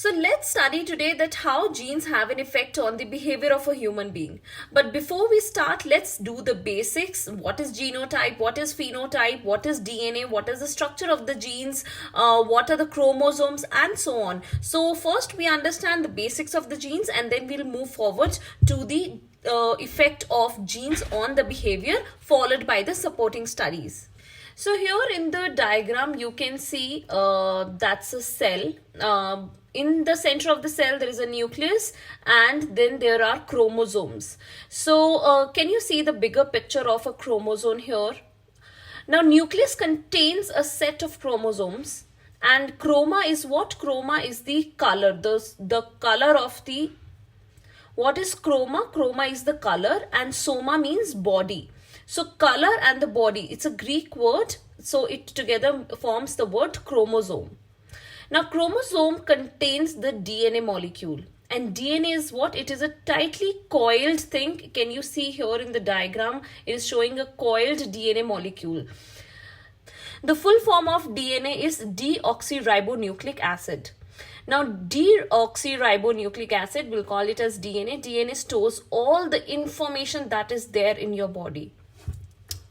So let's study today that how genes have an effect on the behavior of a human being. But before we start, let's do the basics. What is genotype? What is phenotype? What is DNA? What is the structure of the genes? What are the chromosomes? And so on. So first we understand the basics of the genes and then we'll move forward to the effect of genes on the behavior, followed by the supporting studies. So here in the diagram you can see that's a cell. In the center of the cell there is a nucleus and then there are chromosomes. So can you see the bigger picture of a chromosome here? Now nucleus contains a set of chromosomes and chroma is what? Chroma is the color, the color of the... What is chroma? Chroma is the color and soma means body. So color and the body, it's a Greek word, so it together forms the word chromosome. Now chromosome contains the DNA molecule and DNA is what? It is a tightly coiled thing. Can you see here in the diagram? It is showing a coiled DNA molecule. The full form of DNA is deoxyribonucleic acid. Now deoxyribonucleic acid, we'll call it as DNA. DNA stores all the information that is there in your body.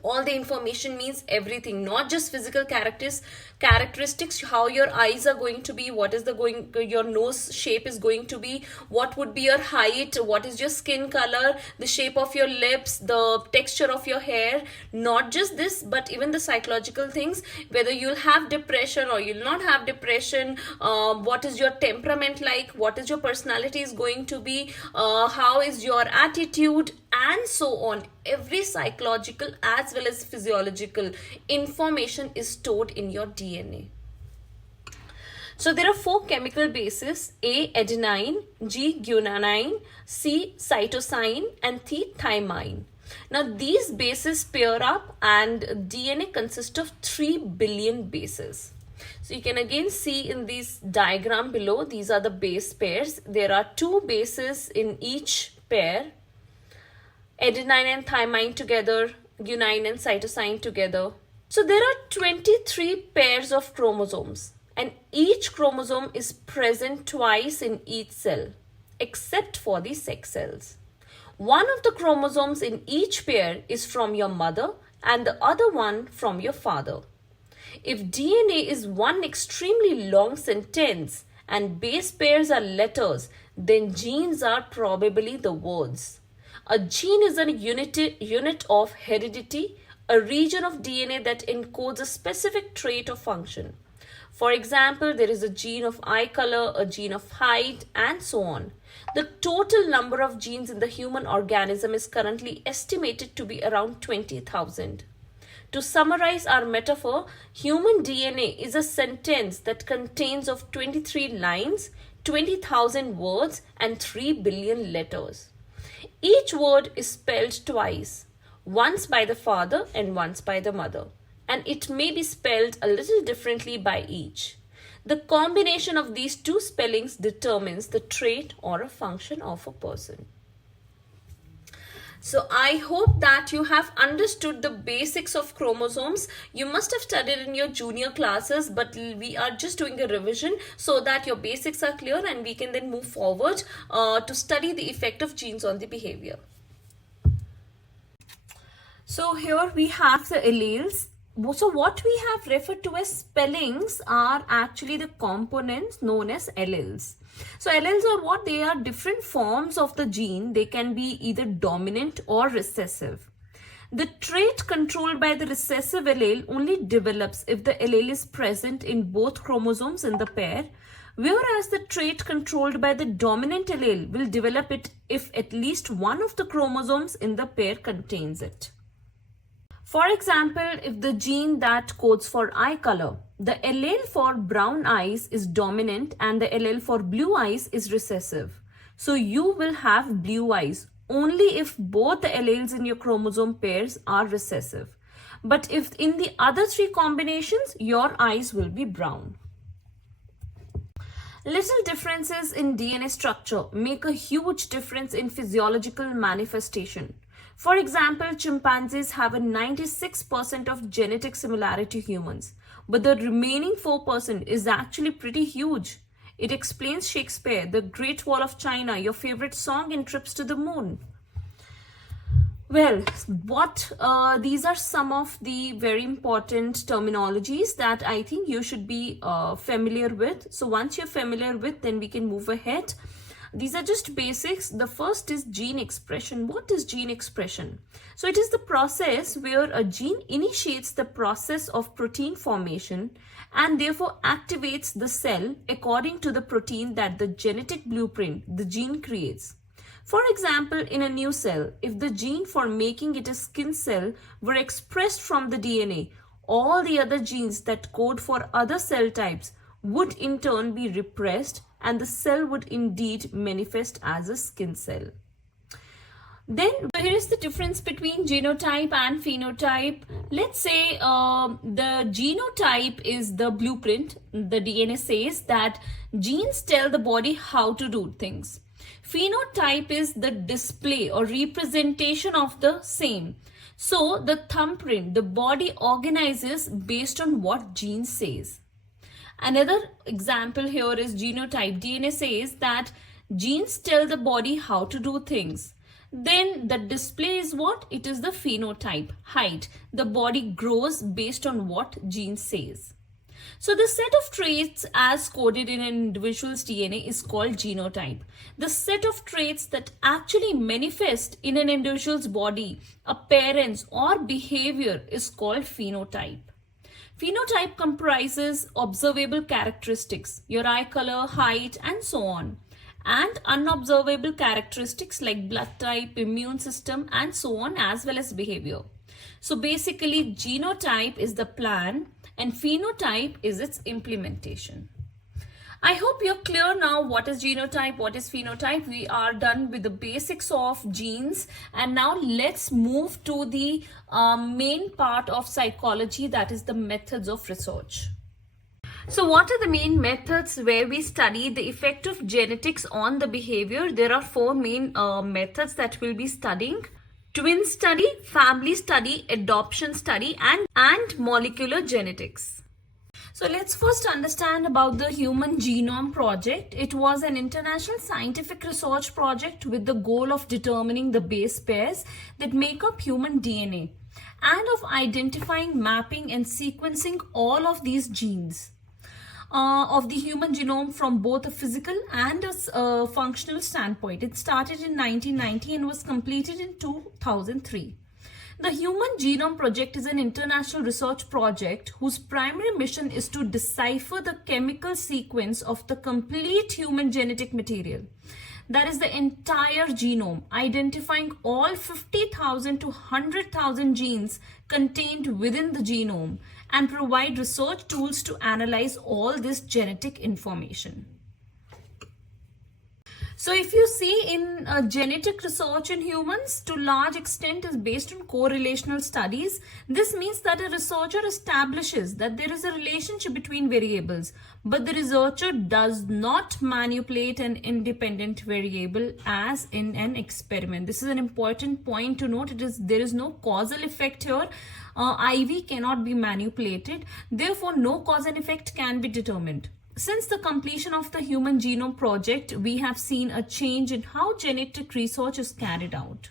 All the information means everything, not just physical characteristics, how your eyes are going to be, what is your nose shape is going to be, what would be your height, what is your skin color, the shape of your lips, the texture of your hair. Not just this, but even the psychological things, whether you'll have depression or you'll not have depression, what is your temperament like, what is your personality is going to be, how is your attitude, and so on. Every psychological as well as physiological information is stored in your DNA. So there are 4 chemical bases: A adenine, G guanine, C cytosine, and T thymine. Now these bases pair up and DNA consists of 3 billion bases. So you can again see in this diagram below, these are the base pairs. There are 2 bases in each pair. Adenine and thymine together, guanine and cytosine together. So there are 23 pairs of chromosomes and each chromosome is present twice in each cell except for the sex cells. One of the chromosomes in each pair is from your mother and the other one from your father. If DNA is one extremely long sentence and base pairs are letters, then genes are probably the words. A gene is a unit of heredity, a region of DNA that encodes a specific trait or function. For example, there is a gene of eye color, a gene of height, and so on. The total number of genes in the human organism is currently estimated to be around 20,000. To summarize our metaphor, human DNA is a sentence that contains of 23 lines, 20,000 words, and 3 billion letters. Each word is spelled twice, once by the father and once by the mother, and it may be spelled a little differently by each. The combination of these 2 spellings determines the trait or a function of a person. So I hope that you have understood the basics of chromosomes. You must have studied in your junior classes, but we are just doing a revision so that your basics are clear and we can then move forward to study the effect of genes on the behavior. So here we have the alleles. So what we have referred to as spellings are actually the components known as alleles. So alleles are what? They are different forms of the gene. They can be either dominant or recessive. The trait controlled by the recessive allele only develops if the allele is present in both chromosomes in the pair, whereas the trait controlled by the dominant allele will develop it if at least one of the chromosomes in the pair contains it. For example, if the gene that codes for eye color, the allele for brown eyes is dominant and the allele for blue eyes is recessive. So you will have blue eyes only if both the alleles in your chromosome pairs are recessive. But if in the other 3 combinations, your eyes will be brown. Little differences in DNA structure make a huge difference in physiological manifestation. For example, chimpanzees have a 96% of genetic similarity to humans, but the remaining 4% is actually pretty huge. It explains Shakespeare, the Great Wall of China, your favorite song, and trips to the moon. Well, these are some of the very important terminologies that I think you should be familiar with. So once you're familiar with, then we can move ahead. These are just basics. The first is gene expression. What is gene expression? So it is the process where a gene initiates the process of protein formation and therefore activates the cell according to the protein that the genetic blueprint, the gene, creates. For example, in a new cell, if the gene for making it a skin cell were expressed from the DNA, all the other genes that code for other cell types would in turn be repressed and the cell would indeed manifest as a skin cell. Then here is the difference between genotype and phenotype. Let's say the genotype is the blueprint. The DNA says that genes tell the body how to do things. Phenotype is the display or representation of the same. So the thumbprint, the body organizes based on what gene says. Another example here is genotype. DNA says that genes tell the body how to do things. Then the display is what? It is the phenotype, height. The body grows based on what gene says. So the set of traits as coded in an individual's DNA is called genotype. The set of traits that actually manifest in an individual's body, appearance or behavior is called phenotype. Phenotype comprises observable characteristics, your eye color, height, and so on, and unobservable characteristics like blood type, immune system, and so on, as well as behavior. So basically, genotype is the plan and phenotype is its implementation. I hope you're clear now what is genotype, what is phenotype. We are done with the basics of genes, and now let's move to the main part of psychology, that is the methods of research. So what are the main methods where we study the effect of genetics on the behavior? There are four main methods that we'll be studying. Twin study, family study, adoption study, and molecular genetics. So let's first understand about the Human Genome Project. It was an international scientific research project with the goal of determining the base pairs that make up human DNA and of identifying, mapping, and sequencing all of these genes of the human genome from both a physical and a functional standpoint. It started in 1990 and was completed in 2003. The Human Genome Project is an international research project whose primary mission is to decipher the chemical sequence of the complete human genetic material. That is the entire genome, identifying all 50,000 to 100,000 genes contained within the genome and provide research tools to analyze all this genetic information. So if you see in genetic research in humans, to large extent is based on correlational studies. This means that a researcher establishes that there is a relationship between variables, but the researcher does not manipulate an independent variable as in an experiment. This is an important point to note. There is no causal effect here. IV cannot be manipulated. Therefore, no cause and effect can be determined. Since the completion of the Human Genome Project, we have seen a change in how genetic research is carried out.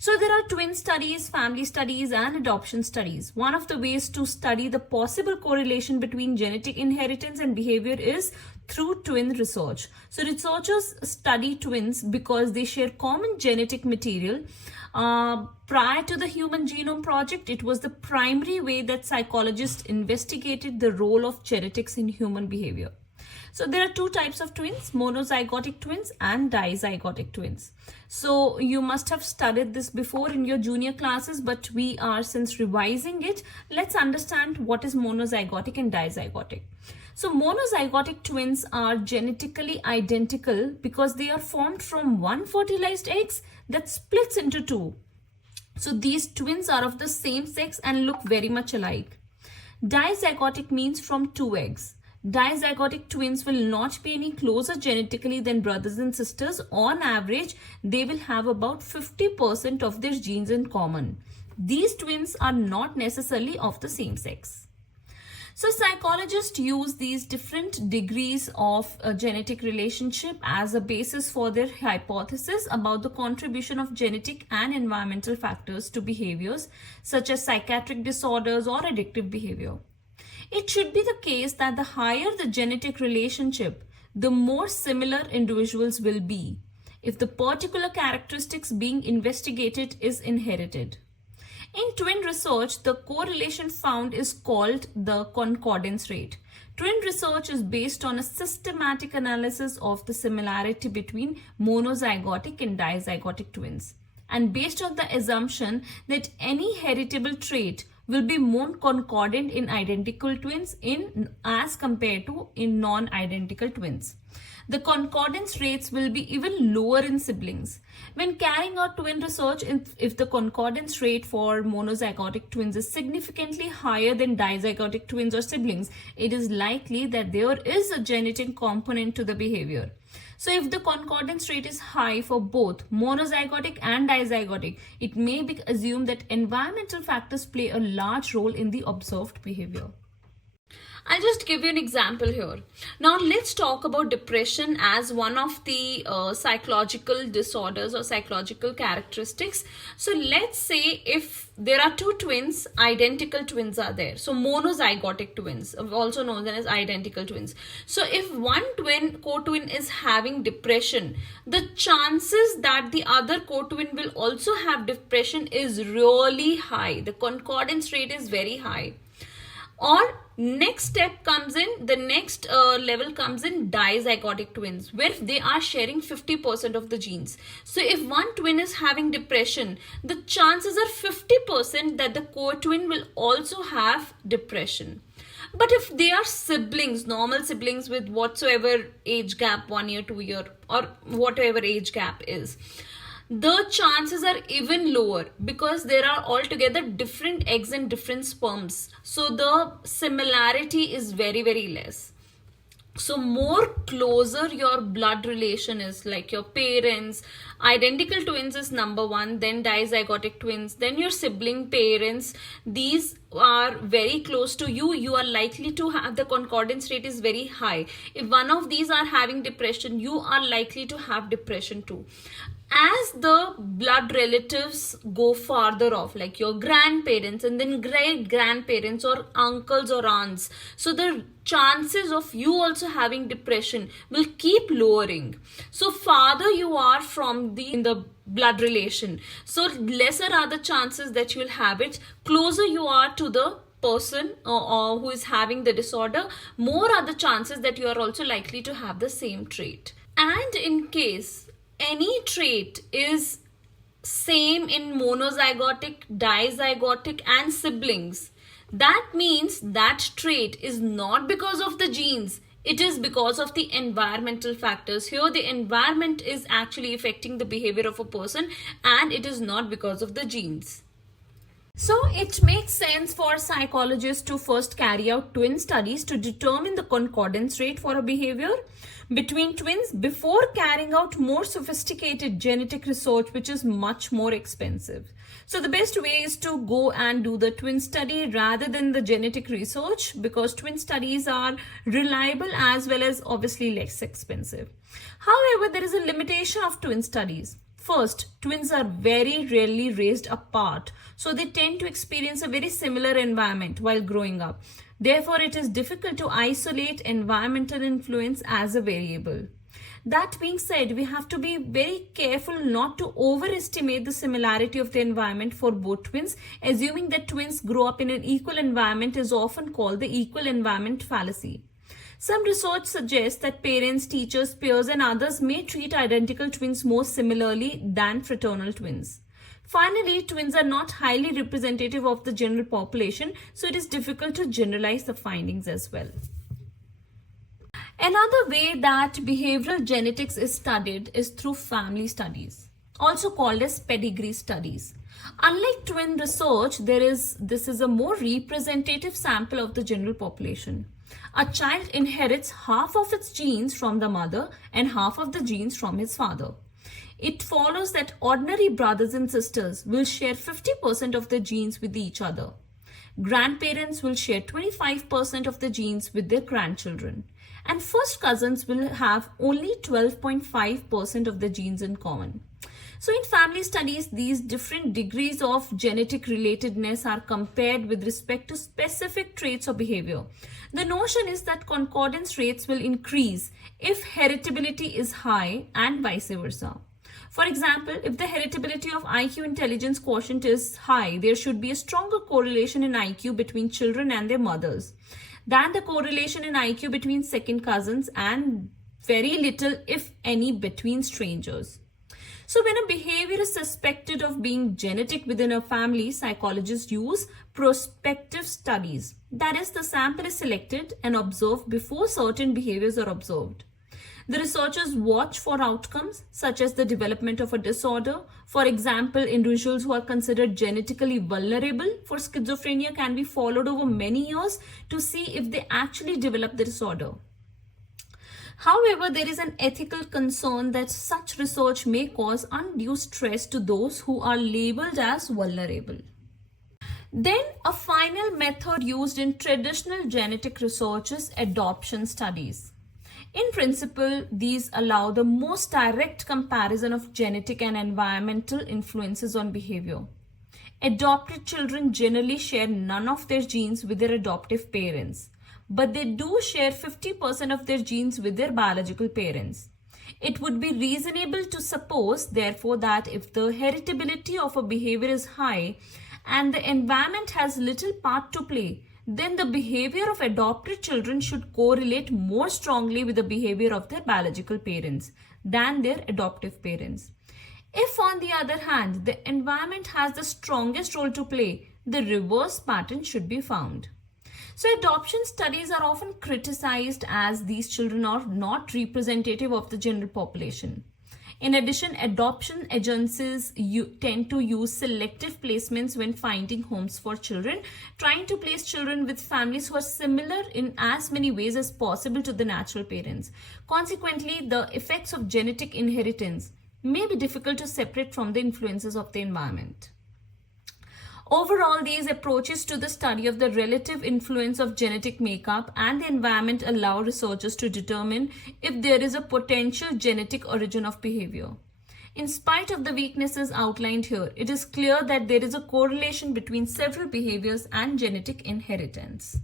So there are twin studies, family studies, and adoption studies. One of the ways to study the possible correlation between genetic inheritance and behavior is through twin research. So researchers study twins because they share common genetic material. Prior to the Human Genome Project, it was the primary way that psychologists investigated the role of genetics in human behavior. So there are two types of twins, monozygotic twins and dizygotic twins. So you must have studied this before in your junior classes, but we are since revising it. Let's understand what is monozygotic and dizygotic. So monozygotic twins are genetically identical because they are formed from one fertilized egg that splits into two. So these twins are of the same sex and look very much alike. Dizygotic means from two eggs. Dizygotic twins will not be any closer genetically than brothers and sisters. On average, they will have about 50% of their genes in common. These twins are not necessarily of the same sex. So psychologists use these different degrees of a genetic relationship as a basis for their hypothesis about the contribution of genetic and environmental factors to behaviors such as psychiatric disorders or addictive behavior. It should be the case that the higher the genetic relationship, the more similar individuals will be if the particular characteristics being investigated is inherited. In twin research, the correlation found is called the concordance rate. Twin research is based on a systematic analysis of the similarity between monozygotic and dizygotic twins, and based on the assumption that any heritable trait will be more concordant in identical twins as compared to in non-identical twins. The concordance rates will be even lower in siblings. When carrying out twin research, if the concordance rate for monozygotic twins is significantly higher than dizygotic twins or siblings, it is likely that there is a genetic component to the behavior. So if the concordance rate is high for both monozygotic and dizygotic, it may be assumed that environmental factors play a large role in the observed behavior. I'll just give you an example here. Now let's talk about depression as one of the psychological disorders or psychological characteristics. So let's say if there are two twins, identical twins are there. So monozygotic twins, also known as identical twins. So if one co-twin is having depression, the chances that the other co-twin will also have depression is really high. The concordance rate is very high. Or next step comes in, the next level comes in dizygotic twins, where they are sharing 50% of the genes. So if one twin is having depression, the chances are 50% that the co-twin will also have depression. But if they are siblings, normal siblings with whatsoever age gap, 1 year, 2 year, or whatever age gap is, the chances are even lower because there are altogether different eggs and different sperms. So the similarity is very, very less. So more closer your blood relation is, like your parents, identical twins is number one, then dizygotic twins, then your sibling parents, these are very close to you, you are likely to have the concordance rate is very high. If one of these are having depression, you are likely to have depression too. As the blood relatives go farther off, like your grandparents and then great grandparents or uncles or aunts, so the chances of you also having depression will keep lowering. So farther you are from in the blood relation, so lesser are the chances that you will have it. Closer you are to the person or who is having the disorder, more are the chances that you are also likely to have the same trait. And in case any trait is same in monozygotic, dizygotic and siblings, that means that trait is not because of the genes, it is because of the environmental factors. Here the environment is actually affecting the behavior of a person and it is not because of the genes. So it makes sense for psychologists to first carry out twin studies to determine the concordance rate for a behavior between twins before carrying out more sophisticated genetic research, which is much more expensive. So the best way is to go and do the twin study rather than the genetic research, because twin studies are reliable as well as obviously less expensive. However, there is a limitation of twin studies. First, twins are very rarely raised apart, so they tend to experience a very similar environment while growing up. Therefore, it is difficult to isolate environmental influence as a variable. That being said, we have to be very careful not to overestimate the similarity of the environment for both twins. Assuming that twins grow up in an equal environment is often called the equal environment fallacy. Some research suggests that parents, teachers, peers, and others may treat identical twins more similarly than fraternal twins. Finally, twins are not highly representative of the general population, so it is difficult to generalize the findings as well. Another way that behavioral genetics is studied is through family studies, also called as pedigree studies. Unlike twin research, this is a more representative sample of the general population. A child inherits half of its genes from the mother and half of the genes from his father. It follows that ordinary brothers and sisters will share 50% of the genes with each other. Grandparents will share 25% of the genes with their grandchildren. And first cousins will have only 12.5% of the genes in common. So in family studies, these different degrees of genetic relatedness are compared with respect to specific traits of behavior. The notion is that concordance rates will increase if heritability is high and vice versa. For example, if the heritability of IQ intelligence quotient is high, there should be a stronger correlation in IQ between children and their mothers than the correlation in IQ between second cousins, and very little, if any, between strangers. So when a behavior is suspected of being genetic within a family, psychologists use prospective studies. That is, the sample is selected and observed before certain behaviors are observed. The researchers watch for outcomes such as the development of a disorder. For example, individuals who are considered genetically vulnerable for schizophrenia can be followed over many years to see if they actually develop the disorder. However, there is an ethical concern that such research may cause undue stress to those who are labeled as vulnerable. Then, a final method used in traditional genetic research is adoption studies. In principle, these allow the most direct comparison of genetic and environmental influences on behavior. Adopted children generally share none of their genes with their adoptive parents, but they do share 50% of their genes with their biological parents. It would be reasonable to suppose, therefore, that if the heritability of a behavior is high and the environment has little part to play, then the behavior of adopted children should correlate more strongly with the behavior of their biological parents than their adoptive parents. If, on the other hand, the environment has the strongest role to play, the reverse pattern should be found. So adoption studies are often criticized as these children are not representative of the general population. In addition, adoption agencies tend to use selective placements when finding homes for children, trying to place children with families who are similar in as many ways as possible to the natural parents. Consequently, the effects of genetic inheritance may be difficult to separate from the influences of the environment. Overall, these approaches to the study of the relative influence of genetic makeup and the environment allow researchers to determine if there is a potential genetic origin of behavior. In spite of the weaknesses outlined here, it is clear that there is a correlation between several behaviors and genetic inheritance.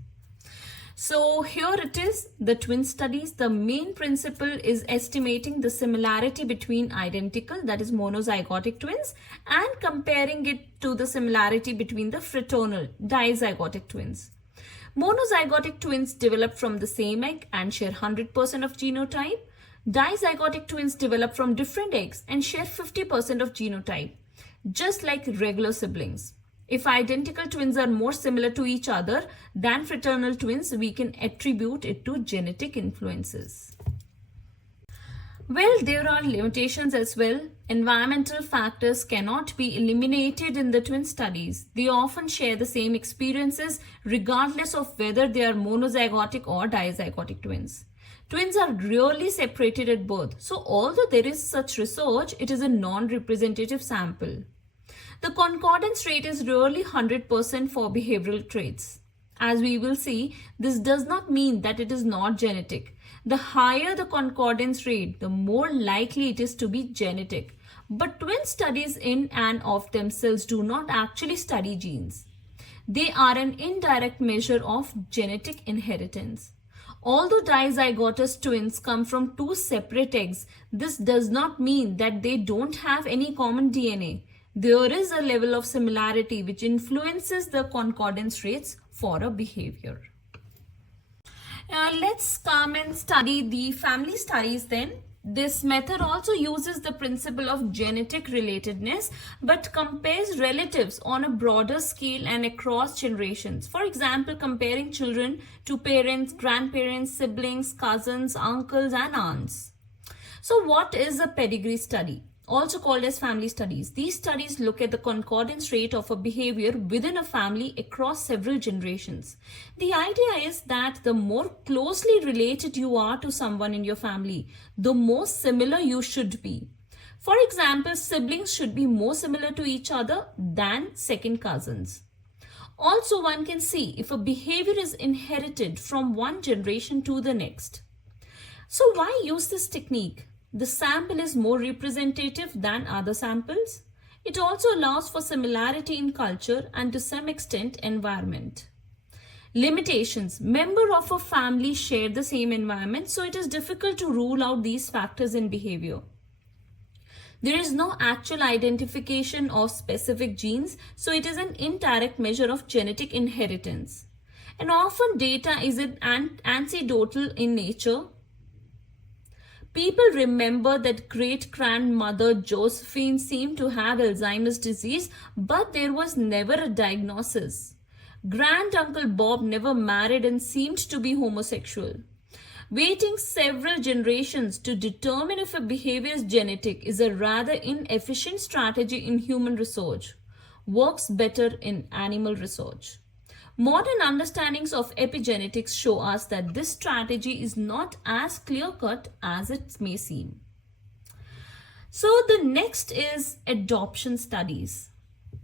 So here it is, the twin studies. The main principle is estimating the similarity between identical, that is monozygotic twins, and comparing it to the similarity between the fraternal, dizygotic twins. Monozygotic twins develop from the same egg and share 100% of genotype. Dizygotic twins develop from different eggs and share 50% of genotype, just like regular siblings. If identical twins are more similar to each other than fraternal twins, we can attribute it to genetic influences. Well, there are limitations as well. Environmental factors cannot be eliminated in the twin studies. They often share the same experiences regardless of whether they are monozygotic or dizygotic twins. Twins are rarely separated at birth. So although there is such research, it is a non-representative sample. The concordance rate is rarely 100% for behavioral traits. As we will see, this does not mean that it is not genetic. The higher the concordance rate, the more likely it is to be genetic. But twin studies in and of themselves do not actually study genes. They are an indirect measure of genetic inheritance. Although dizygotous twins come from two separate eggs, this does not mean that they don't have any common DNA. There is a level of similarity which influences the concordance rates for a behavior. Let's come and study the family studies then. This method also uses the principle of genetic relatedness but compares relatives on a broader scale and across generations. For example, comparing children to parents, grandparents, siblings, cousins, uncles, and aunts. So what is a pedigree study? Also called as family studies. These studies look at the concordance rate of a behavior within a family across several generations. The idea is that the more closely related you are to someone in your family, the more similar you should be. For example, siblings should be more similar to each other than second cousins. Also, one can see if a behavior is inherited from one generation to the next. So why use this technique? The sample is more representative than other samples. It also allows for similarity in culture and to some extent environment. Limitations. Members of a family share the same environment, so it is difficult to rule out these factors in behavior. There is no actual identification of specific genes, so it is an indirect measure of genetic inheritance. And often data is anecdotal in nature. People remember that great-grandmother Josephine seemed to have Alzheimer's disease, but there was never a diagnosis. Grand-uncle Bob never married and seemed to be homosexual. Waiting several generations to determine if a behavior is genetic is a rather inefficient strategy in human research. Works better in animal research. Modern understandings of epigenetics show us that this strategy is not as clear-cut as it may seem. So the next is adoption studies.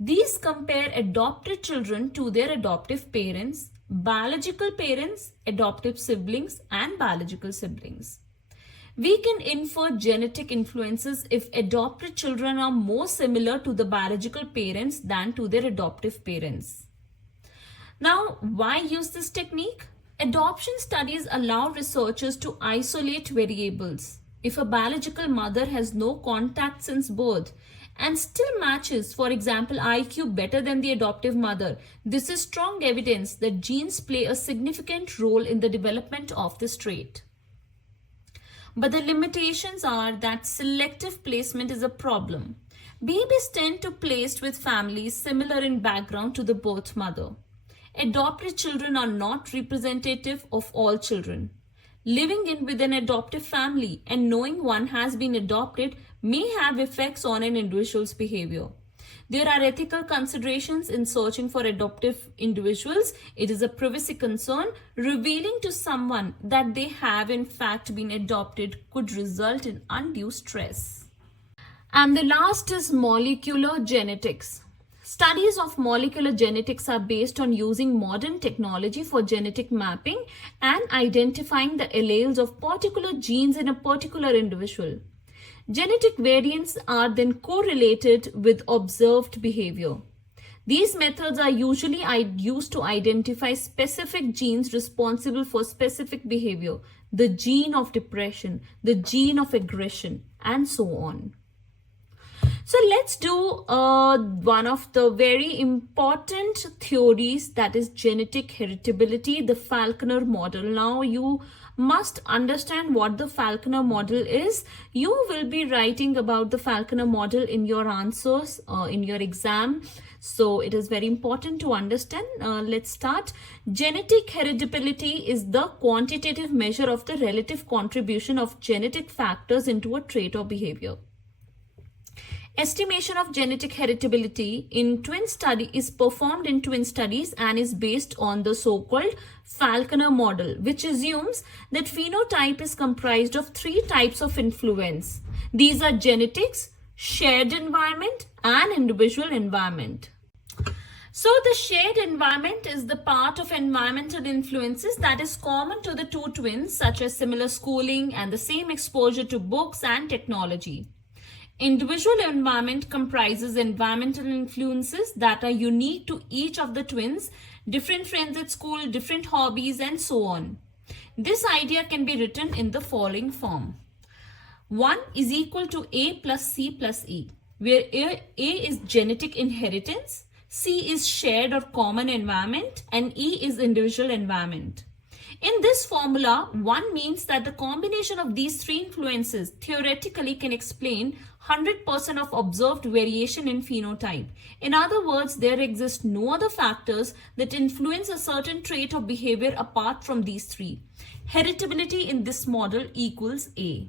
These compare adopted children to their adoptive parents, biological parents, adoptive siblings, and biological siblings. We can infer genetic influences if adopted children are more similar to the biological parents than to their adoptive parents. Now, why use this technique? Adoption studies allow researchers to isolate variables. If a biological mother has no contact since birth and still matches, for example, IQ better than the adoptive mother, this is strong evidence that genes play a significant role in the development of this trait. But the limitations are that selective placement is a problem. Babies tend to placed with families similar in background to the birth mother. Adopted children are not representative of all children. Living in with an adoptive family and knowing one has been adopted may have effects on an individual's behavior. There are ethical considerations in searching for adoptive individuals. It is a privacy concern. Revealing to someone that they have in fact been adopted could result in undue stress. And the last is molecular genetics. Studies of molecular genetics are based on using modern technology for genetic mapping and identifying the alleles of particular genes in a particular individual. Genetic variants are then correlated with observed behavior. These methods are usually used to identify specific genes responsible for specific behavior, the gene of depression, the gene of aggression, and so on. So let's do one of the very important theories, that is genetic heritability, the Falconer model. Now you must understand what the Falconer model is. You will be writing about the Falconer model in your answers in your exam. So it is very important to understand. Let's start. Genetic heritability is the quantitative measure of the relative contribution of genetic factors into a trait or behavior. Estimation of genetic heritability in twin study is performed in twin studies and is based on the so-called Falconer model, which assumes that phenotype is comprised of three types of influence. These are genetics, shared environment, and individual environment. So the shared environment is the part of environmental influences that is common to the two twins, such as similar schooling and the same exposure to books and technology. Individual environment comprises environmental influences that are unique to each of the twins, different friends at school, different hobbies, and so on. This idea can be written in the following form. 1 is equal to A plus C plus E, where A is genetic inheritance, C is shared or common environment, and E is individual environment. In this formula, 1 means that the combination of these three influences theoretically can explain 100% of observed variation in phenotype. In other words, there exist no other factors that influence a certain trait or behavior apart from these three. Heritability in this model equals A.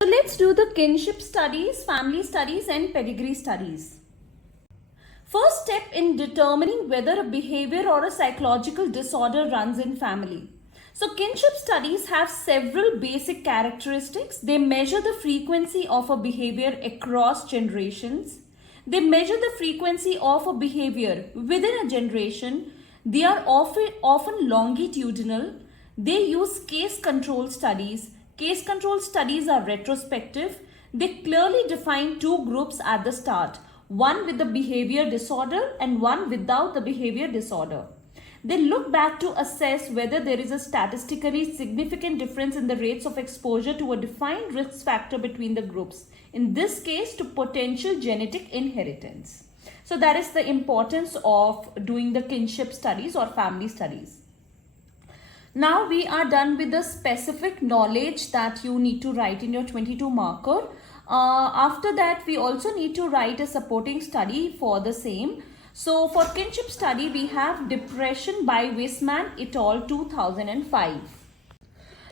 So let's do the kinship studies, family studies, and pedigree studies. First step in determining whether a behavior or a psychological disorder runs in family. So kinship studies have several basic characteristics. They measure the frequency of a behavior across generations. They measure the frequency of a behavior within a generation. They are often longitudinal. They use case control studies. Case control studies are retrospective. They clearly define two groups at the start, one with the behavior disorder and one without the behavior disorder. They look back to assess whether there is a statistically significant difference in the rates of exposure to a defined risk factor between the groups, in this case to potential genetic inheritance. So that is the importance of doing the kinship studies or family studies. Now we are done with the specific knowledge that you need to write in your 22 marker. After that, we also need to write a supporting study for the same. So for kinship study, we have Depression by Weisman et al. 2005.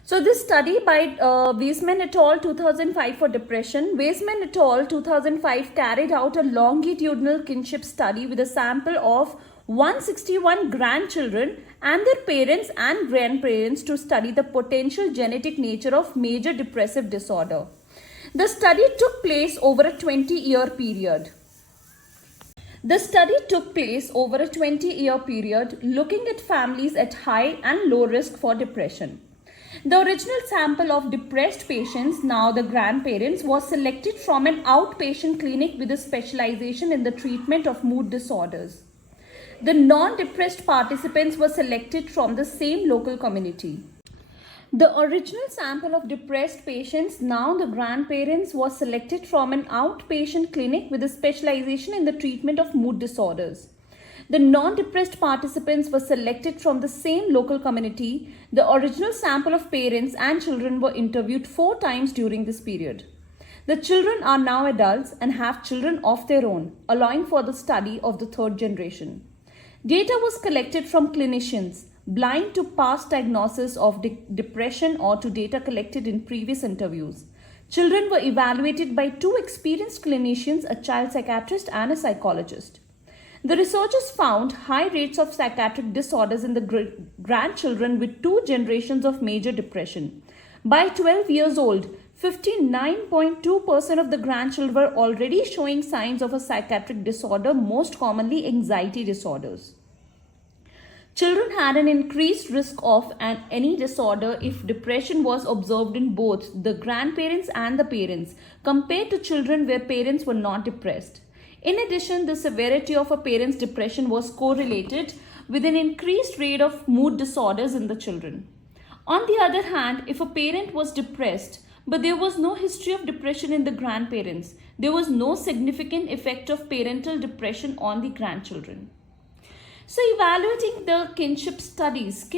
So this study by Weisman et al. 2005 for depression. Weisman et al. 2005 carried out a longitudinal kinship study with a sample of 161 grandchildren and their parents and grandparents to study the potential genetic nature of major depressive disorder. The study took place over a 20-year period. Looking at families at high and low risk for depression. The original sample of depressed patients, now the grandparents, was selected from an outpatient clinic with a specialization in the treatment of mood disorders. The non-depressed participants were selected from the same local community. The original sample of depressed patients, now the grandparents, was selected from an outpatient clinic with a specialization in the treatment of mood disorders. The non-depressed participants were selected from the same local community. The original sample of parents and children were interviewed 4 times during this period. The children are now adults and have children of their own, allowing for the study of the third generation. Data was collected from clinicians, blind to past diagnosis of depression or to data collected in previous interviews. Children were evaluated by 2 experienced clinicians, a child psychiatrist and a psychologist. The researchers found high rates of psychiatric disorders in the grandchildren with 2 generations of major depression. By 12 years old, 59.2% of the grandchildren were already showing signs of a psychiatric disorder, most commonly anxiety disorders. Children had an increased risk of any disorder if depression was observed in both the grandparents and the parents compared to children where parents were not depressed. In addition, the severity of a parent's depression was correlated with an increased rate of mood disorders in the children. On the other hand, if a parent was depressed, but there was no history of depression in the grandparents, there was no significant effect of parental depression on the grandchildren. So evaluating the kinship studies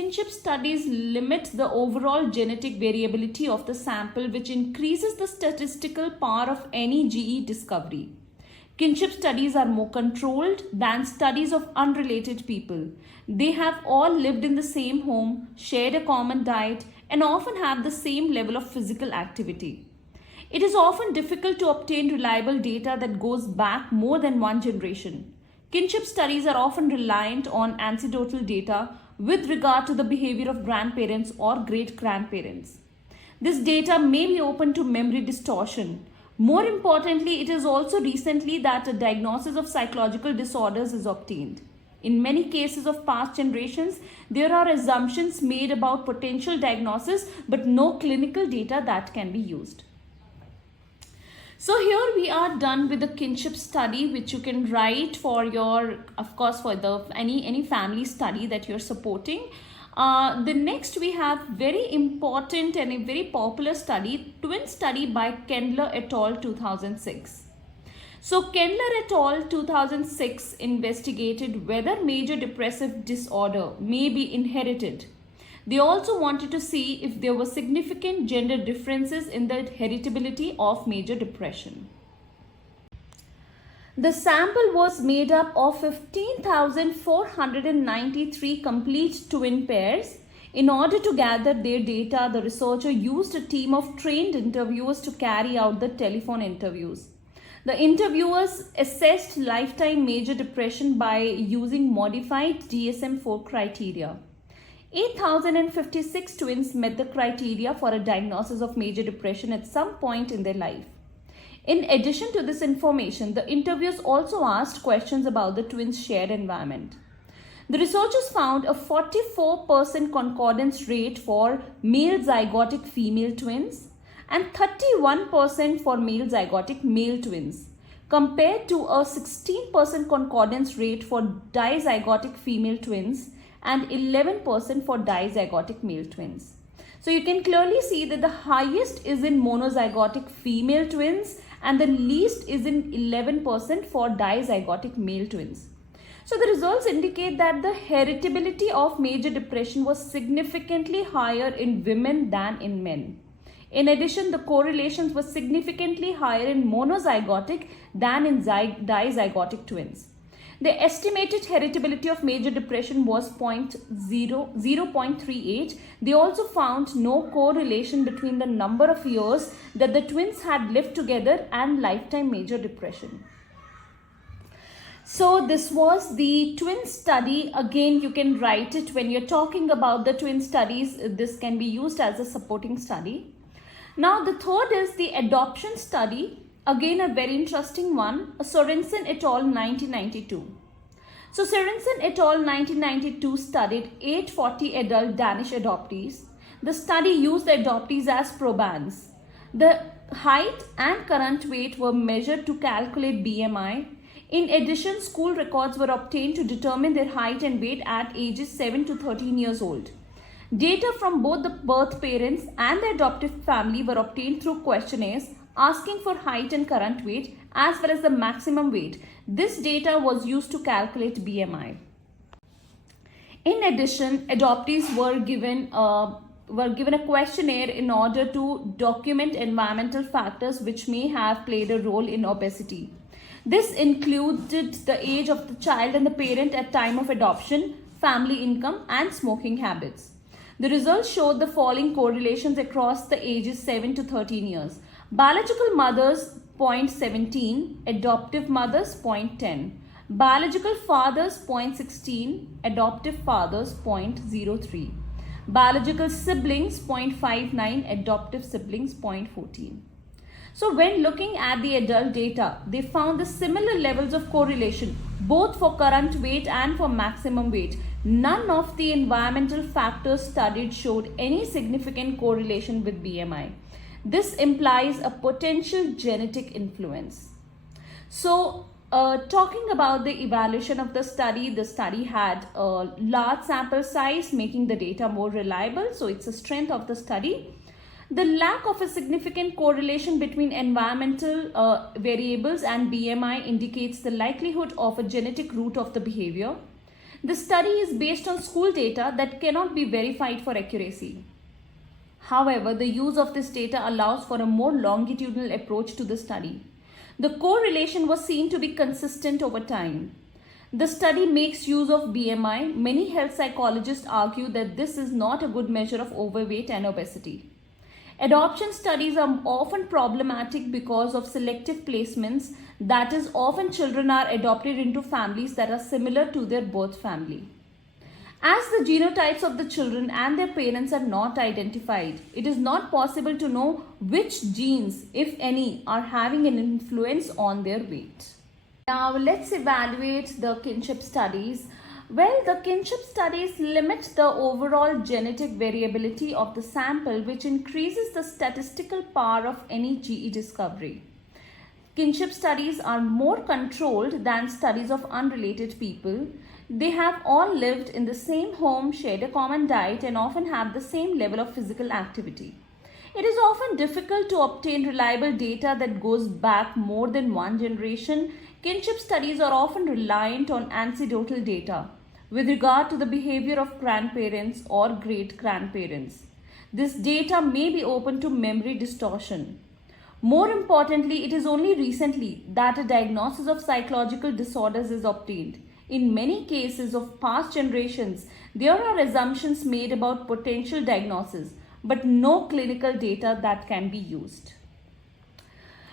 limit the overall genetic variability of the sample, which increases the statistical power of any GE discovery. Kinship studies are more controlled than studies of unrelated people. They have all lived in the same home, shared a common diet, and often have the same level of physical activity. It is often difficult to obtain reliable data that goes back more than 1 generation. Kinship studies are often reliant on anecdotal data with regard to the behavior of grandparents or great-grandparents. This data may be open to memory distortion. More importantly, it is also recently that a diagnosis of psychological disorders is obtained. In many cases of past generations, there are assumptions made about potential diagnosis, but no clinical data that can be used. So here we are done with the kinship study, which you can write for your, of course, for the any family study that you're supporting. The next we have very important and a very popular study, twin study by Kendler et al. 2006. So Kendler et al. 2006 investigated whether major depressive disorder may be inherited. They also wanted to see if there were significant gender differences in the heritability of major depression. The sample was made up of 15,493 complete twin pairs. In order to gather their data, the researcher used a team of trained interviewers to carry out the telephone interviews. The interviewers assessed lifetime major depression by using modified DSM-4 criteria. 8,056 twins met the criteria for a diagnosis of major depression at some point in their life. In addition to this information, the interviewers also asked questions about the twins' shared environment. The researchers found a 44% concordance rate for male zygotic female twins and 31% for male zygotic male twins, compared to a 16% concordance rate for dizygotic female twins and 11% for dizygotic male twins. So you can clearly see that the highest is in monozygotic female twins and the least is in 11% for dizygotic male twins. So the results indicate that the heritability of major depression was significantly higher in women than in men. In addition, the correlations were significantly higher in monozygotic than in dizygotic twins. The estimated heritability of major depression was 0.38. They also found no correlation between the number of years that the twins had lived together and lifetime major depression. So this was the twin study. Again, you can write it when you're talking about the twin studies. This can be used as a supporting study. Now the third is the adoption study. Again, a very interesting one. Sorensen et al. 1992. So Sorensen et al. 1992 studied 840 adult Danish adoptees. The study used the adoptees as probands. The height and current weight were measured to calculate BMI. In addition, school records were obtained to determine their height and weight at ages 7 to 13 years old. Data from both the birth parents and the adoptive family were obtained through questionnaires asking for height and current weight as well as the maximum weight. This data was used to calculate BMI. In addition, adoptees were given a questionnaire in order to document environmental factors which may have played a role in obesity. This included the age of the child and the parent at time of adoption, family income, and smoking habits. The results showed the following correlations across the ages 7 to 13 years. Biological mothers 0.17, adoptive mothers 0.10, biological fathers 0.16, adoptive fathers 0.03, biological siblings 0.59, adoptive siblings 0.14. So when looking at the adult data, they found the similar levels of correlation both for current weight and for maximum weight. None of the environmental factors studied showed any significant correlation with BMI. This implies a potential genetic influence. So talking about the evaluation of the study had a large sample size, making the data more reliable. So it's a strength of the study. The lack of a significant correlation between environmental variables and BMI indicates the likelihood of a genetic root of the behavior. The study is based on school data that cannot be verified for accuracy. However, the use of this data allows for a more longitudinal approach to the study. The correlation was seen to be consistent over time. The study makes use of BMI. Many health psychologists argue that this is not a good measure of overweight and obesity. Adoption studies are often problematic because of selective placements, that is, often children are adopted into families that are similar to their birth family. As the genotypes of the children and their parents are not identified, it is not possible to know which genes, if any, are having an influence on their weight. Now let's evaluate the kinship studies. Well, the kinship studies limit the overall genetic variability of the sample, which increases the statistical power of any GE discovery. Kinship studies are more controlled than studies of unrelated people. They have all lived in the same home, shared a common diet, and often have the same level of physical activity. It is often difficult to obtain reliable data that goes back more than one generation. Kinship studies are often reliant on anecdotal data with regard to the behavior of grandparents or great-grandparents. This data may be open to memory distortion. More importantly, it is only recently that a diagnosis of psychological disorders is obtained. In many cases of past generations, there are assumptions made about potential diagnosis, but no clinical data that can be used.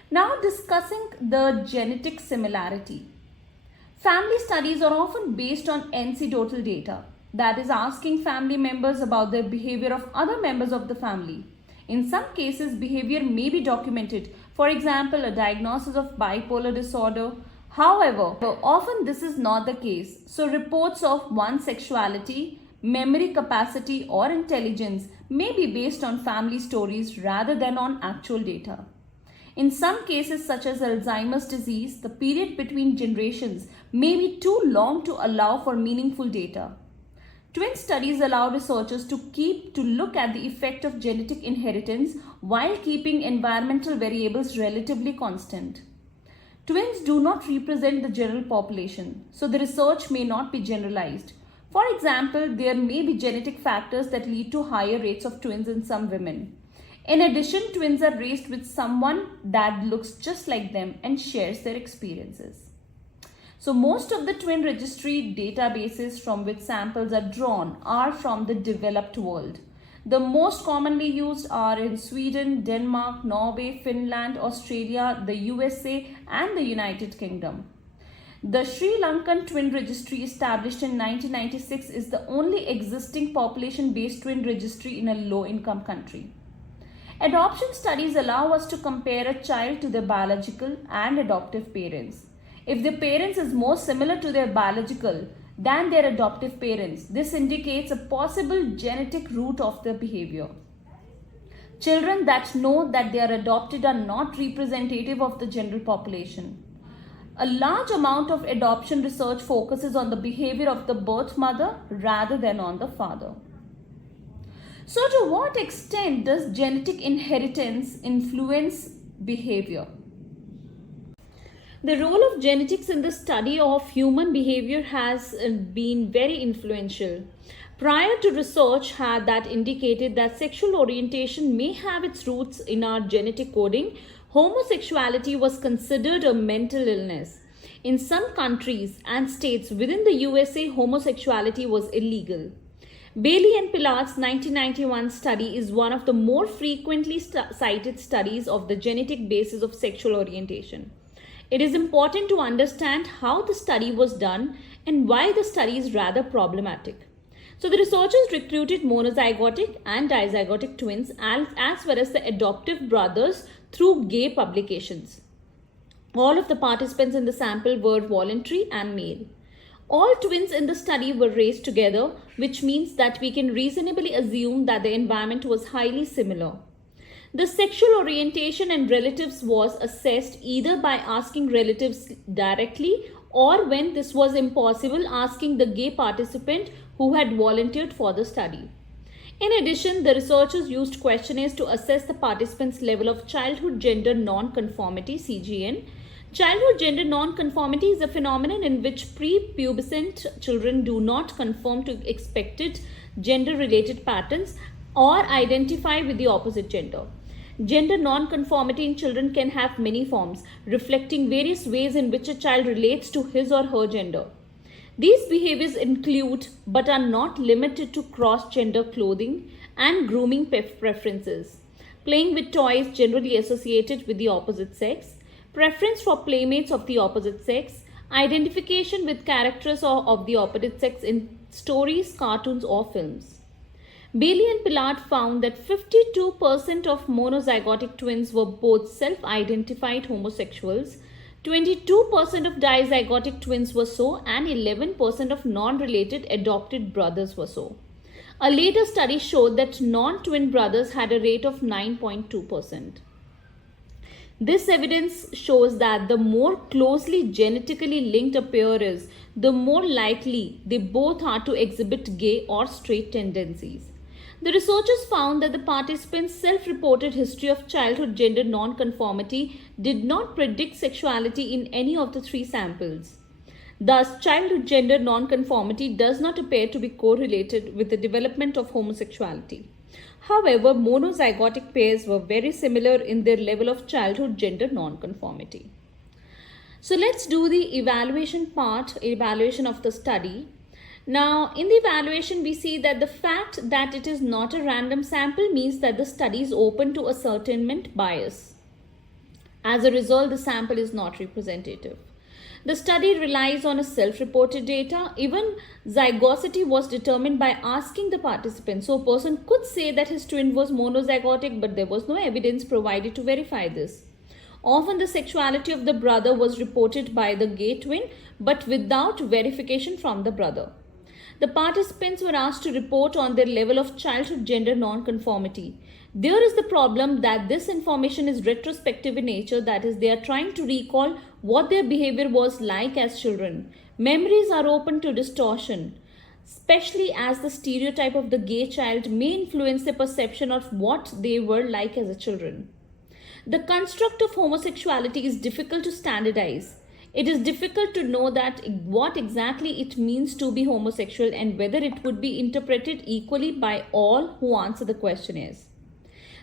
Now discussing the genetic similarity. Family studies are often based on anecdotal data, that is, asking family members about the behavior of other members of the family. In some cases, behavior may be documented, for example, a diagnosis of bipolar disorder. However, often this is not the case. So, reports of one's sexuality, memory capacity, or intelligence may be based on family stories rather than on actual data. In some cases, such as Alzheimer's disease, the period between generations may be too long to allow for meaningful data. Twin studies allow researchers to look at the effect of genetic inheritance while keeping environmental variables relatively constant. Twins do not represent the general population, so the research may not be generalized. For example, there may be genetic factors that lead to higher rates of twins in some women. In addition, twins are raised with someone that looks just like them and shares their experiences. So most of the twin registry databases from which samples are drawn are from the developed world. The most commonly used are in Sweden, Denmark, Norway, Finland, Australia, the USA, and the United Kingdom. The Sri Lankan Twin Registry, established in 1996, is the only existing population-based twin registry in a low-income country. Adoption studies allow us to compare a child to their biological and adoptive parents. If the parents is more similar to their biological than their adoptive parents, this indicates a possible genetic root of their behavior. Children that know that they are adopted are not representative of the general population. A large amount of adoption research focuses on the behavior of the birth mother rather than on the father. So, to what extent does genetic inheritance influence behavior? The role of genetics in the study of human behavior has been very influential. Prior to research that indicated that sexual orientation may have its roots in our genetic coding, homosexuality was considered a mental illness. In some countries and states within the USA, homosexuality was illegal. Bailey and Pilart's 1991 study is one of the more frequently cited studies of the genetic basis of sexual orientation. It is important to understand how the study was done and why the study is rather problematic. So the researchers recruited monozygotic and dizygotic twins as well as the adoptive brothers through gay publications. All of the participants in the sample were voluntary and male. All twins in the study were raised together, which means that we can reasonably assume that the environment was highly similar. The sexual orientation and relatives was assessed either by asking relatives directly or, when this was impossible, asking the gay participant who had volunteered for the study. In addition, the researchers used questionnaires to assess the participants' level of childhood gender non-conformity (CGN). Childhood gender non-conformity is a phenomenon in which prepubescent children do not conform to expected gender-related patterns or identify with the opposite gender. Gender non-conformity in children can have many forms, reflecting various ways in which a child relates to his or her gender. These behaviors include, but are not limited to, cross-gender clothing and grooming preferences, playing with toys generally associated with the opposite sex, preference for playmates of the opposite sex, identification with characters of the opposite sex in stories, cartoons, or films. Bailey and Pilart found that 52% of monozygotic twins were both self-identified homosexuals, 22% of dizygotic twins were so, and 11% of non-related adopted brothers were so. A later study showed that non-twin brothers had a rate of 9.2%. This evidence shows that the more closely genetically linked a pair is, the more likely they both are to exhibit gay or straight tendencies. The researchers found that the participants' self-reported history of childhood gender non-conformity did not predict sexuality in any of the three samples. Thus, childhood gender non-conformity does not appear to be correlated with the development of homosexuality. However, monozygotic pairs were very similar in their level of childhood gender non-conformity. So let's do the evaluation of the study. Now, in the evaluation, we see that the fact that it is not a random sample means that the study is open to ascertainment bias. As a result, the sample is not representative. The study relies on a self-reported data. Even zygosity was determined by asking the participants. So a person could say that his twin was monozygotic, but there was no evidence provided to verify this. Often the sexuality of the brother was reported by the gay twin, but without verification from the brother. The participants were asked to report on their level of childhood gender nonconformity. There is the problem that this information is retrospective in nature, that is, they are trying to recall what their behavior was like as children. Memories are open to distortion, especially as the stereotype of the gay child may influence their perception of what they were like as a children. The construct of homosexuality is difficult to standardize. It is difficult to know that what exactly it means to be homosexual and whether it would be interpreted equally by all who answer the questionnaires.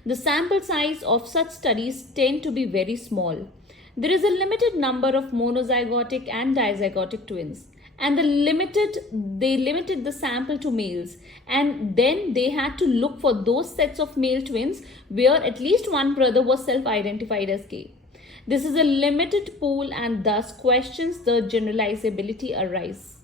The sample size of such studies tend to be very small. There is a limited number of monozygotic and dizygotic twins, and they limited the sample to males, and then they had to look for those sets of male twins where at least one brother was self-identified as gay. This is a limited pool, and thus questions the generalizability arise.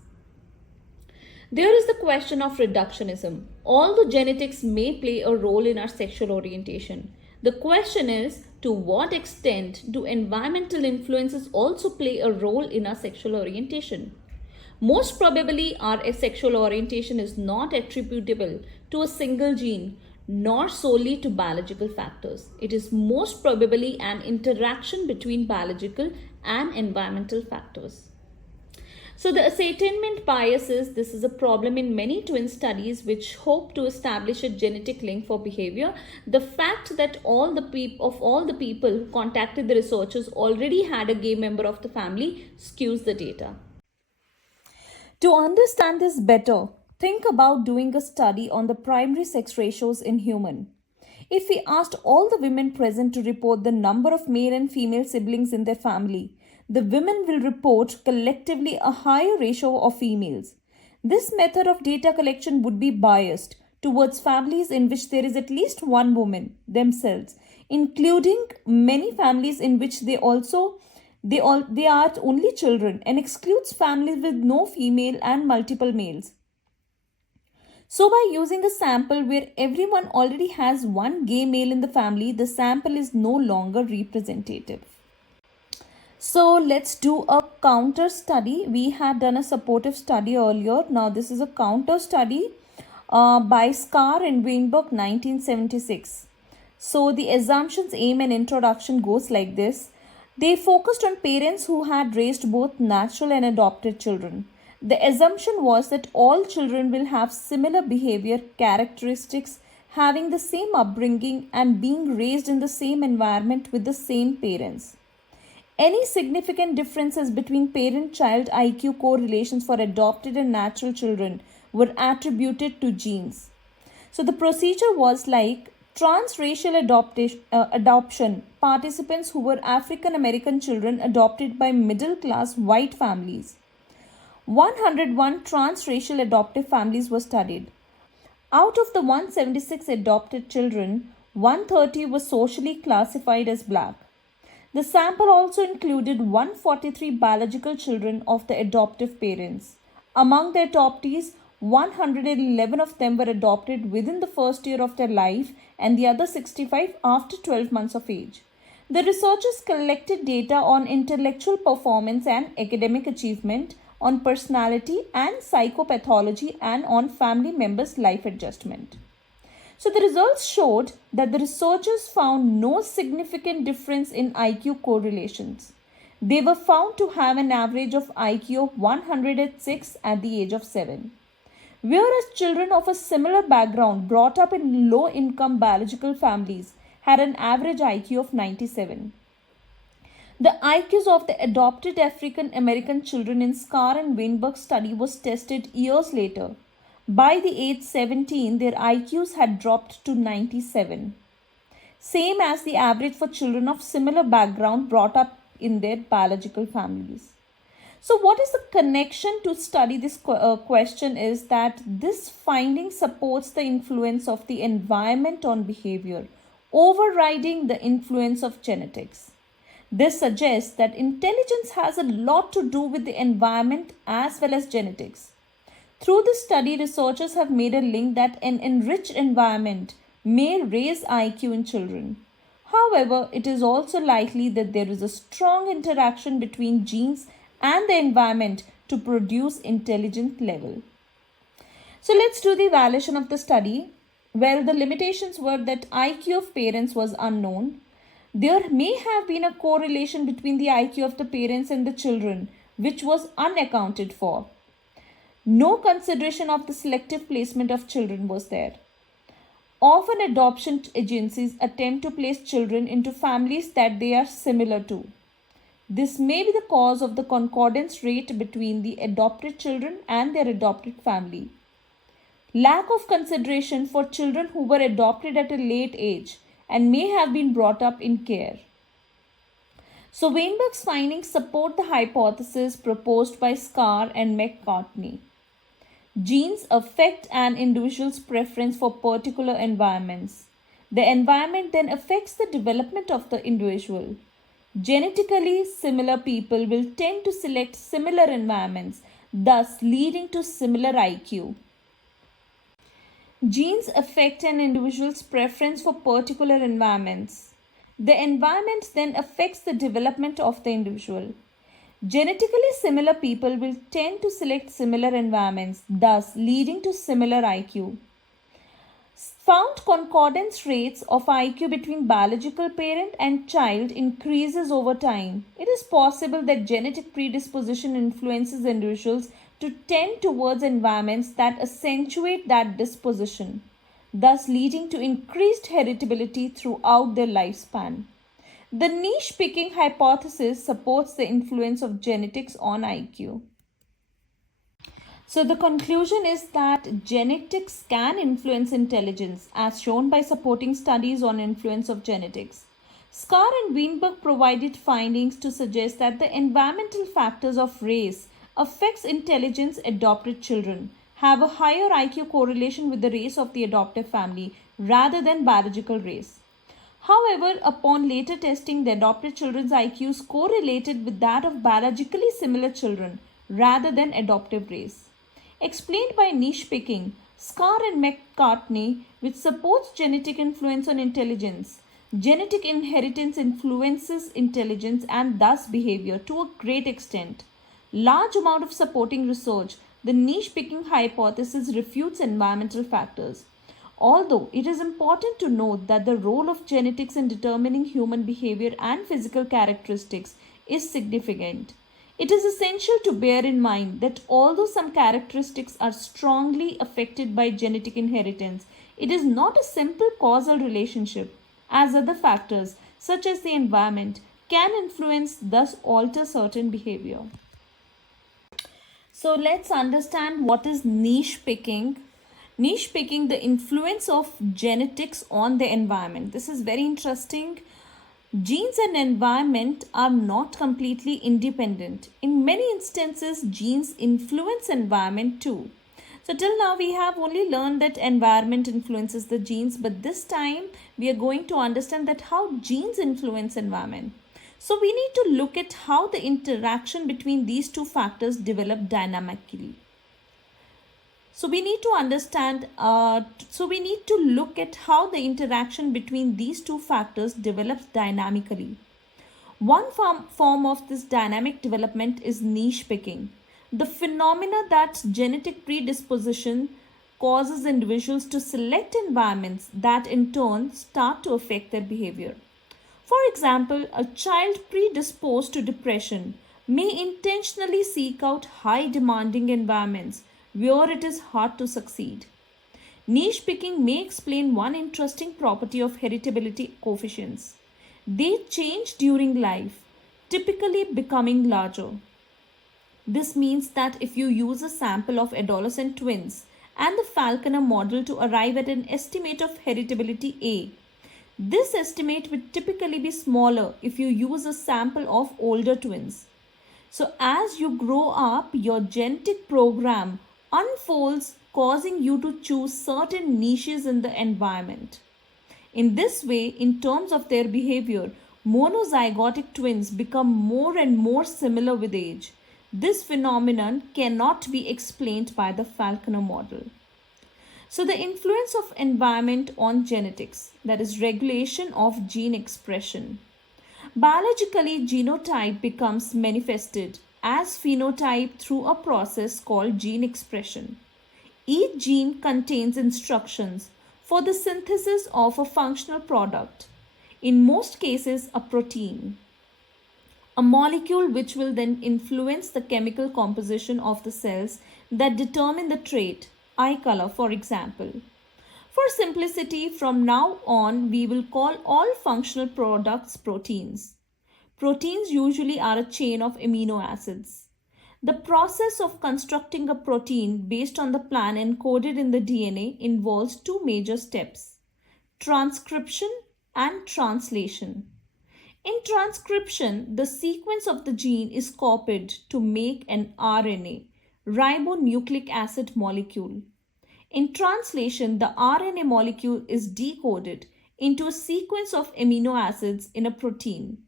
There is the question of reductionism. Although genetics may play a role in our sexual orientation, the question is, to what extent do environmental influences also play a role in our sexual orientation? Most probably, our sexual orientation is not attributable to a single gene, nor solely to biological factors. It is most probably an interaction between biological and environmental factors. So the ascertainment bias this is a problem in many twin studies which hope to establish a genetic link for behavior. The fact that all the people who contacted the researchers already had a gay member of the family skews the data. To understand this better, think about doing a study on the primary sex ratios in human. If we asked all the women present to report the number of male and female siblings in their family, the women will report collectively a higher ratio of females. This method of data collection would be biased towards families in which there is at least one woman themselves, including many families in which they are only children, and excludes families with no female and multiple males. So by using a sample where everyone already has one gay male in the family, the sample is no longer representative. So let's do a counter study. We had done a supportive study earlier. Now this is a counter study by Scar and Weinberg 1976. So the assumptions, aim and introduction goes like this. They focused on parents who had raised both natural and adopted children. The assumption was that all children will have similar behavior characteristics, having the same upbringing and being raised in the same environment with the same parents. Any significant differences between parent-child IQ correlations for adopted and natural children were attributed to genes. So the procedure was like transracial adoption. Participants who were African American children adopted by middle-class white families. 101 transracial adoptive families were studied. Out of the 176 adopted children, 130 were socially classified as black. The sample also included 143 biological children of the adoptive parents. Among the adoptees, 111 of them were adopted within the first year of their life and the other 65 after 12 months of age. The researchers collected data on intellectual performance and academic achievement, on personality and psychopathology, and on family members' life adjustment. So the results showed that the researchers found no significant difference in IQ correlations. They were found to have an average of IQ of 106 at the age of 7. Whereas children of a similar background brought up in low-income biological families had an average IQ of 97. The IQs of the adopted African American children in Scar and Weinberg study was tested years later. By the age 17, their IQs had dropped to 97. Same as the average for children of similar background brought up in their biological families. So what is the connection to study this question is that this finding supports the influence of the environment on behavior, overriding the influence of genetics. This suggests that intelligence has a lot to do with the environment as well as genetics. Through this study, researchers have made a link that an enriched environment may raise IQ in children. However, it is also likely that there is a strong interaction between genes and the environment to produce intelligence level. So let's do the evaluation of the study. Well, the limitations were that IQ of parents was unknown. There may have been a correlation between the IQ of the parents and the children, which was unaccounted for. No consideration of the selective placement of children was there. Often adoption agencies attempt to place children into families that they are similar to. This may be the cause of the concordance rate between the adopted children and their adopted family. Lack of consideration for children who were adopted at a late age and may have been brought up in care. So Weinberg's findings support the hypothesis proposed by Scar and McCartney. Genes affect an individual's preference for particular environments. The environment then affects the development of the individual. Genetically similar people will tend to select similar environments, thus leading to similar IQ. Genes affect an individual's preference for particular environments. The environment then affects the development of the individual. Genetically similar people will tend to select similar environments, thus leading to similar IQ. Found concordance rates of IQ between biological parent and child increases over time. It is possible that genetic predisposition influences individuals to tend towards environments that accentuate that disposition, thus leading to increased heritability throughout their lifespan. The niche picking hypothesis supports the influence of genetics on IQ. So the conclusion is that genetics can influence intelligence as shown by supporting studies on influence of genetics. Scar and Weinberg provided findings to suggest that the environmental factors of race affects intelligence adopted children have a higher IQ correlation with the race of the adoptive family rather than biological race. However, upon later testing, the adopted children's IQs correlated with that of biologically similar children rather than adoptive race. Explained by niche picking, Scar and McCartney, which supports genetic influence on intelligence. Genetic inheritance influences intelligence and thus behavior to a great extent. Large amount of supporting research, the niche picking hypothesis refutes environmental factors. Although it is important to note that the role of genetics in determining human behavior and physical characteristics is significant. It is essential to bear in mind that although some characteristics are strongly affected by genetic inheritance, it is not a simple causal relationship, as other factors, such as the environment, can influence, thus alter certain behavior. So let's understand what is niche picking. Niche picking, the influence of genetics on the environment. This is very interesting. Genes and environment are not completely independent. In many instances, genes influence environment too. So till now we have only learned that environment influences the genes, but this time we are going to understand that how genes influence environment. So we need to look at how the interaction between these two factors develop dynamically. So we need to look at how the interaction between these two factors develops dynamically. One form of this dynamic development is niche picking. The phenomena that genetic predisposition causes individuals to select environments that in turn start to affect their behavior. For example, a child predisposed to depression may intentionally seek out high demanding environments where it is hard to succeed. Niche picking may explain one interesting property of heritability coefficients. They change during life, typically becoming larger. This means that if you use a sample of adolescent twins and the Falconer model to arrive at an estimate of heritability A, this estimate would typically be smaller if you use a sample of older twins. So as you grow up, your genetic program unfolds, causing you to choose certain niches in the environment. In this way, in terms of their behavior, Monozygotic twins become more and more similar with age. This phenomenon cannot be explained by the Falconer model. So, the influence of environment on genetics, that is, regulation of gene expression. Biologically, genotype becomes manifested as phenotype through a process called gene expression. Each gene contains instructions for the synthesis of a functional product, in most cases, a protein, a molecule which will then influence the chemical composition of the cells that determine the trait, eye color, for example. For simplicity, from now on, we will call all functional products proteins. Proteins usually are a chain of amino acids. The process of constructing a protein based on the plan encoded in the DNA involves two major steps: transcription and translation. In transcription, the sequence of the gene is copied to make an RNA, ribonucleic acid molecule. In translation, the RNA molecule is decoded into a sequence of amino acids in a protein.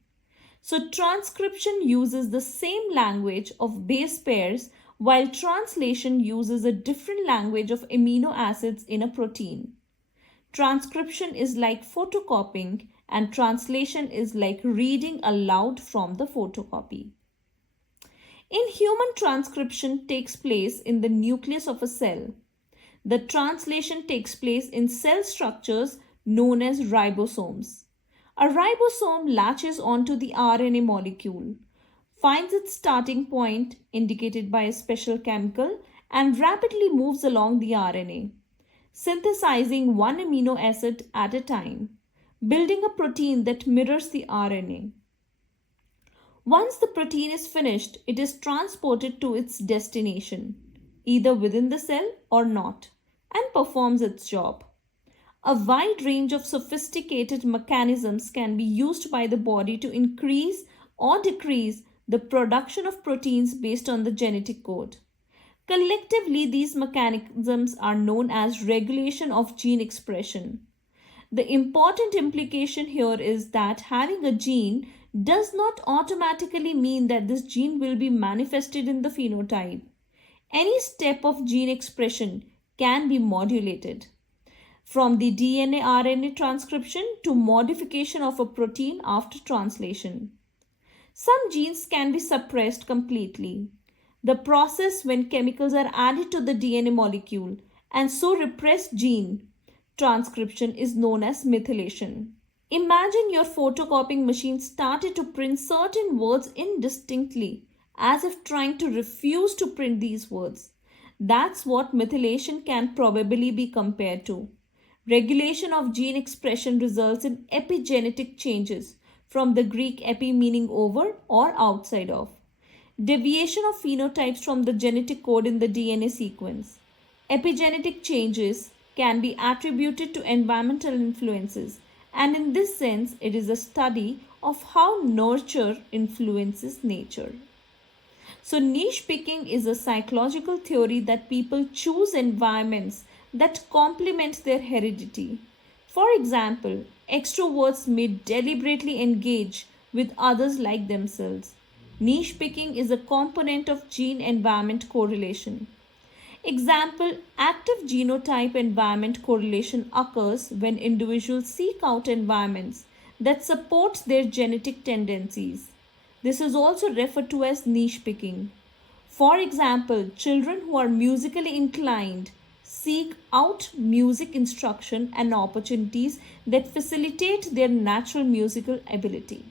So, transcription uses the same language of base pairs, while translation uses a different language of amino acids in a protein. Transcription is like photocopying, and translation is like reading aloud from the photocopy. In human, transcription takes place in the nucleus of a cell. The translation takes place in cell structures known as ribosomes. A ribosome latches onto the RNA molecule, finds its starting point, indicated by a special chemical, and rapidly moves along the RNA, synthesizing one amino acid at a time, building a protein that mirrors the RNA. Once the protein is finished, it is transported to its destination, either within the cell or not, and performs its job. A wide range of sophisticated mechanisms can be used by the body to increase or decrease the production of proteins based on the genetic code. Collectively, these mechanisms are known as regulation of gene expression. The important implication here is that having a gene does not automatically mean that this gene will be manifested in the phenotype. Any step of gene expression can be modulated, from the DNA RNA transcription to modification of a protein after translation. Some genes can be suppressed completely. The process when chemicals are added to the DNA molecule and so repress gene transcription is known as methylation. Imagine your photocopying machine started to print certain words indistinctly, as if trying to refuse to print these words. That's what methylation can probably be compared to. Regulation of gene expression results in epigenetic changes, from the Greek epi meaning over or outside of. Deviation of phenotypes from the genetic code in the DNA sequence. Epigenetic changes can be attributed to environmental influences, and in this sense, it is a study of how nurture influences nature. So, niche picking is a psychological theory that people choose environments that complement their heredity. For example, extroverts may deliberately engage with others like themselves. Niche picking is a component of gene environment correlation. Example, active genotype environment correlation occurs when individuals seek out environments that support their genetic tendencies. This is also referred to as niche picking. For example, children who are musically inclined seek out music instruction and opportunities that facilitate their natural musical ability.